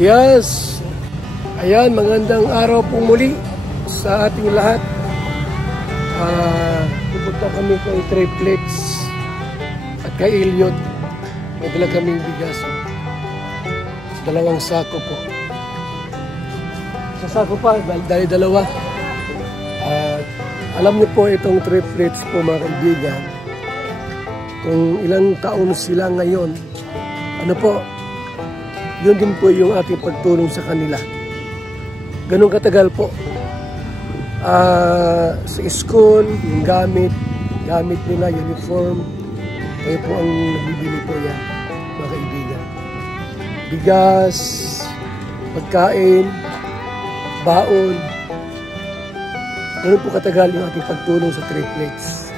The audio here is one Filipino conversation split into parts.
Yes. Ayan, magandang araw po muli sa ating lahat. Pupunta kami kay Triplets at kay Elliot. May dala kaming bigas. Dalawang sako po. Sa sako pa, dahil dalawa. At alam niyo po itong Triplets po mga kaibigan, kung ilang taon sila ngayon, ano po, yun din po yung ating pagtulong sa kanila. Ganun katagal po. Sa school, yung gamit nila, uniform, kayo po ang nabibili po yan, mga kaibigan. Bigas, pagkain, baon. Ganun po katagal yung ating pagtulong sa Triplets.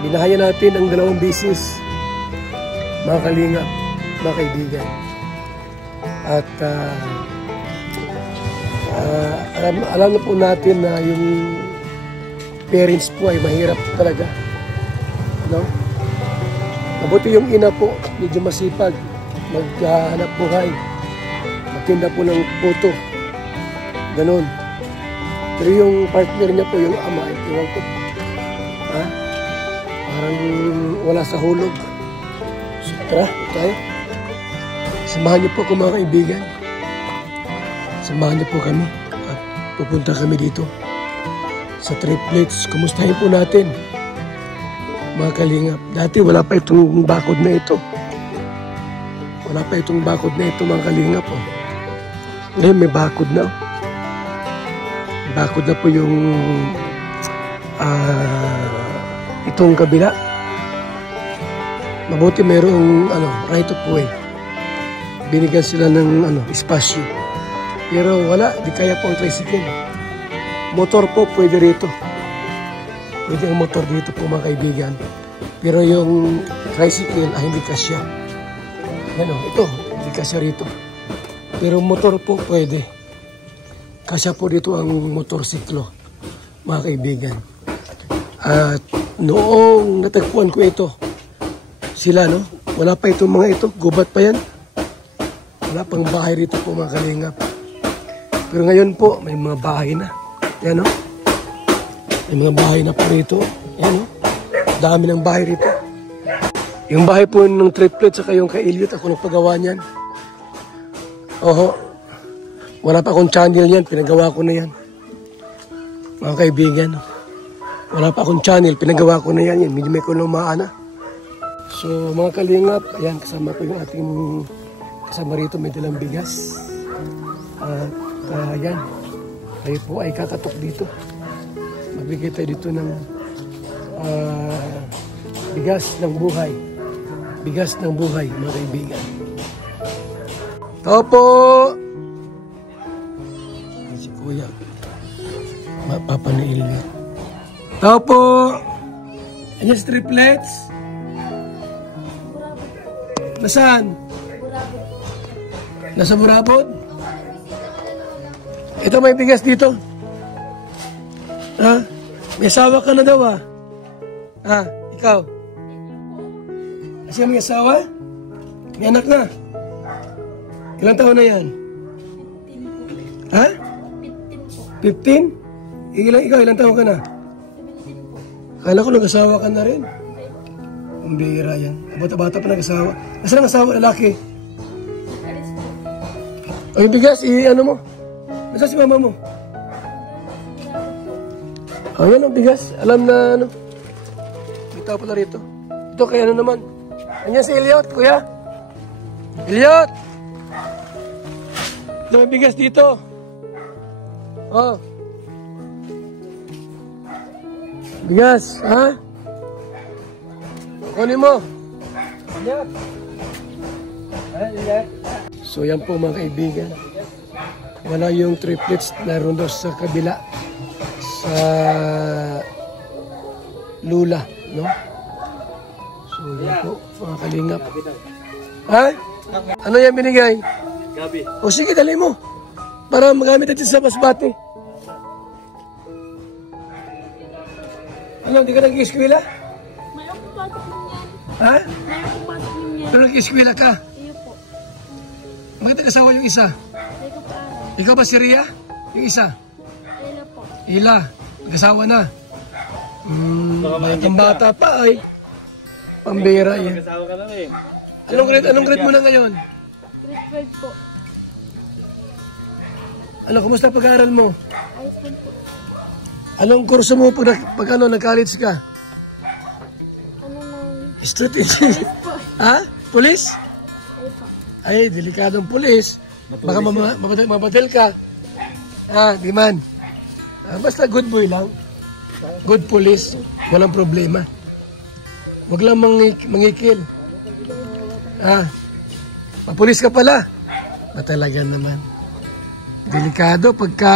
Binahaya natin ang 2 bisis, mga kalingap, mga kaibigan. At alam na po natin na yung parents po ay mahirap talaga. No? Mabuti yung ina po, medyo masipag, maghanap buhay, magtinda po ng puto. Ganon. Pero yung partner niya po, yung ama, iwan ko. Ha? Parang wala sa hulog. So, tara, tayo. Samahan niyo po ako mga kaibigan. Samahan niyo po kami. At pupunta kami dito sa Triplets. Kumustahin po natin, mga kalingap. Dati wala pa itong bakod na ito. Wala pa itong bakod na ito, mga kalingap. Oh. Ngayon may bakod na. Bakod na po yung itong kabila. Mabuti mayroong right of way. Binigyan sila ng espasyo. Pero wala, di kaya po ang tricycle. Motor po pwede rito. Pwede ang motor dito po mga kaibigan. Pero yung tricycle hindi kasya. Ito, hindi kasya rito. Pero motor po pwede. Kasya po dito ang motorsiklo, mga kaibigan. At noong natagpuan ko ito, sila wala pa itong mga ito, gubat pa yan. Wala pang bahay rito po mga kalingap. Pero ngayon po, may mga bahay na. Yan may mga bahay na po rito. Yan dami ng bahay rito. Yung bahay po ng Triplets saka yung kay Elliot, ako nagpagawa niyan. Oho. Wala pa akong channel yan, pinagawa ko na yan. Mga kaibigan. Wala pa akong channel, pinagawa ko na yan. Medyo may kulumaan na. So mga kalingap, ayan, kasama ko yung ating kasama rito, may dalang bigas. At ayan, kayo po ay kakatok dito. Magbigay tayo dito ng bigas ng buhay. Bigas ng buhay, mga kaibigan. Tao po! Ay, si Kuya. Mapapanail niya. Tao po! Ayan si Triplets. Nasaan? Nasa Burabot? Ito may bigas dito. Ha? May asawa ka na daw Ha? Ikaw? Kasi may asawa? May anak na? Ilang taon na yan? 15 ha? 15? Ikaw, ilang taon ka na? 17 po. Kala ko nag-asawa ka na rin. Ang bihira yan. Bata-bata pa nag-asawa. Nasaan ang asawa, lalaki? O yung bigas, mo? Nasaan si mama mo? O yan ang bigas. Alam na Bitaw pala rito. Ito kaya naman. Anyan si Elliot, kuya? Elliot! Ito may bigas dito. Oh. Bigas, ha? Kunin mo. Elliot! Elliot! So yan po mga kaibigan. Wala yung Triplets na rondo sa kabila. Sa Lula, no? So yan po mga kalingap. Ha? Ano yan binigay? Gabi. O sige, dali mo. Para magamit natin sa Masbate. Ano, hindi ka nag-eskwela? May akong pasok niyan. Ha? May akong pasok niyan. Pero nag-eskwela ka? Iyo po. Bakit nag-asawa yung isa? Hindi ko pa alam. Ikaw ba si Ria? Yung isa? Ila po. Ila, nag-asawa na. Batang bata pa ay. Pambira yan. Mag-asawa ka na rin. Anong grade mo na ngayon? Grade 12 po. Ano, kumusta pag-aaral mo? Ayos po po. Anong kurso mo pag nag-college ka? Ano nang... Strategy. Ha? Police? Ayos po. Ay, delikadong pulis. Baka mabadel ka. Di man. Basta good boy lang. Good police. Walang problema. Huwag lang mangikil. Papulis ka pala. Matalaga naman. Delikado pagka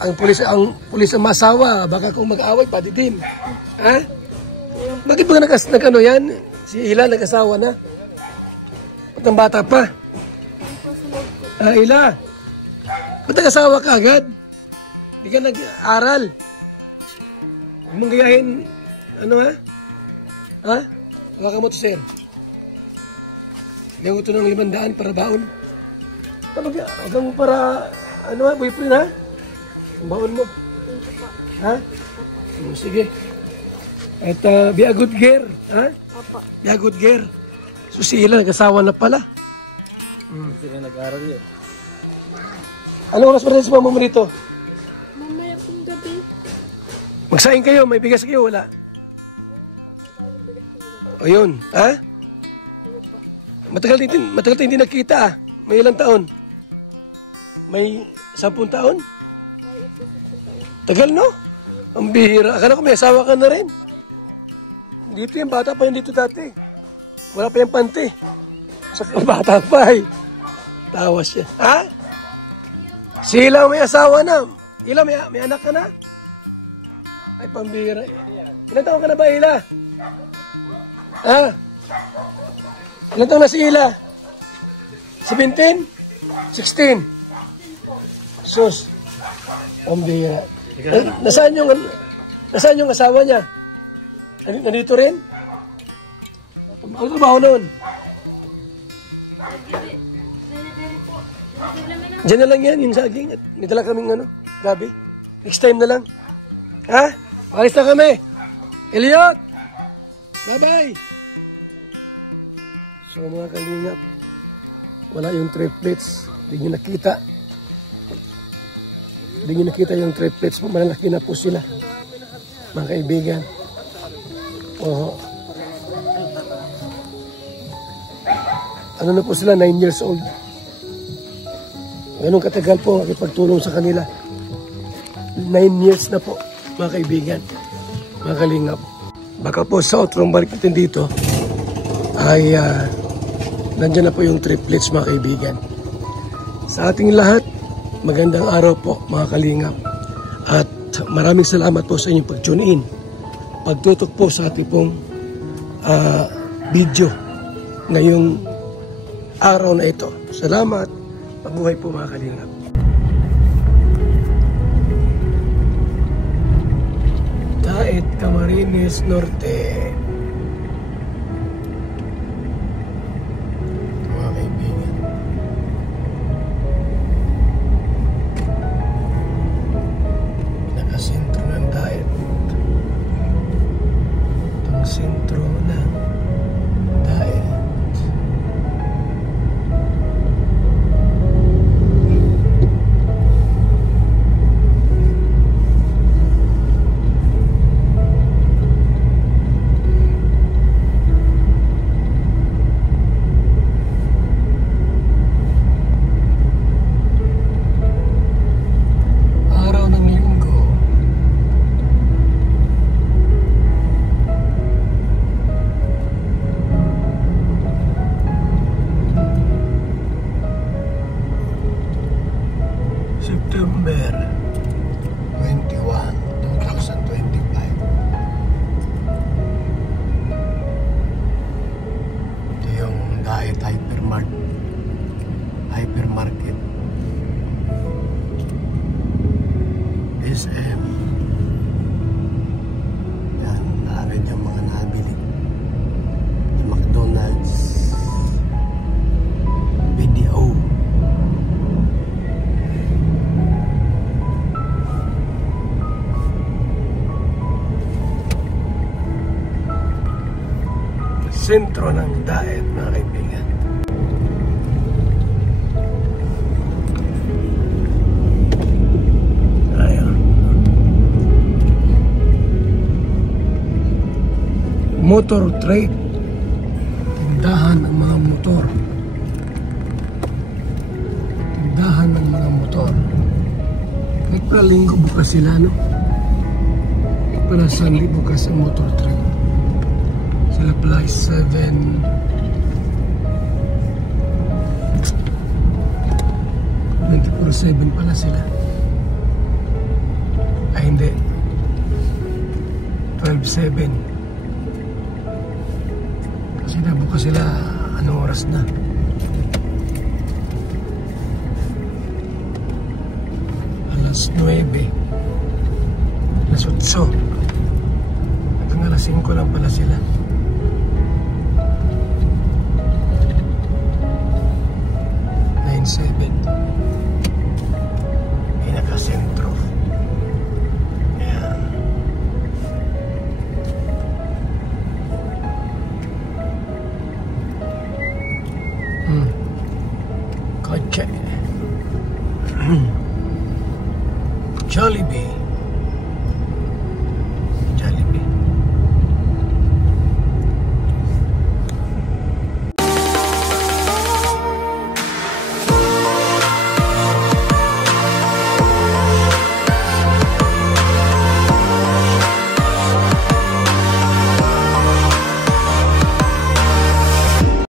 ang pulis ang masawa, baka kung mag-away, padidim. Bakit ba nag-ano yan? Si Ila nag-asawa na. Patang bata pa. Ila, ba't nag-asawa ka agad? Hindi ka nag-aral. Huwag mong gayahin, ano ha? Wala ka mo to, sir. Gawa ito ng 500 para baon. Huwag mo para, boyfriend ha? Ang baon mo. Ha? Sige. At be a good girl. Ha? Opo. Be a good girl. So si Ila, nag-asawa na pala. Hindi na nag-aaral yun. Ano oras pa rin sa mama mo rito? Mamaya pong gabi. Magsaing kayo, may bigas kayo, wala? O yun, ha? Matagal din hindi nakita May ilang taon? May 10 taon? Tagal, no? Ang bihira. Akala ko may asawa ka na rin. Dito yung bata pa yun dito dati. Wala pa yung panty. Sa bata pa eh. Tawa siya. Ha? Sila may asawa na. Ila, may anak ka na? Ay, pambihira. Ilan taon ka na ba, Ila? Ha? Ilan taon na si Ila? 17? 16? Sus. Pambihira. Nasaan yung asawa niya? Nandito rin? Ano trabaho noon? Diyan na lang yan, yung saging. At may dala kaming gabi. Next time na lang. Ha? Alis na kami. Elliot! Bye-bye! So mga kalingap, wala yung triplets. Hindi nyo nakita. Hindi nyo nakita yung triplets. Malalaki na po sila. Mga kaibigan. Oo. Ano na po sila? 9 years old. Ganun katagal po makipagtulong sa kanila. 9 years na po, mga kaibigan. Mga kalingap. Baka po sa outrong balik natin dito ay nandyan na po yung triplets, mga kaibigan. Sa ating lahat, magandang araw po, mga kalingap. At maraming salamat po sa inyong pag-tune in. Pagtutok po sa ating pong video ngayong araw na ito. Salamat. Mabuhay po, mga kalingap. Daet Camarines Norte. Mga kaibigan. Pinakasentro ng Daet. Itong sentro ng Daet. September 21, 2025. Ito yung Daet Hypermarket. SM. Yan, naagad yung mga nabili. Yung McDonald's. sentro ng Daet, mga kaibigan. Ayan. Motor trade. Tindahan ng mga motor. Tindahan ng mga motor. Kahit pala linggo bukas sila, no? Kahit pala Sunday bukas ang motor trade. Sila pala 7 24/7 pala sila. Ay hindi, 12/7 kasi nabukas sila. Anong oras na? Alas 9, alas 8, hanggang alas 5 lang pala sila. Pinaka-sentro. Ayan. Kotse.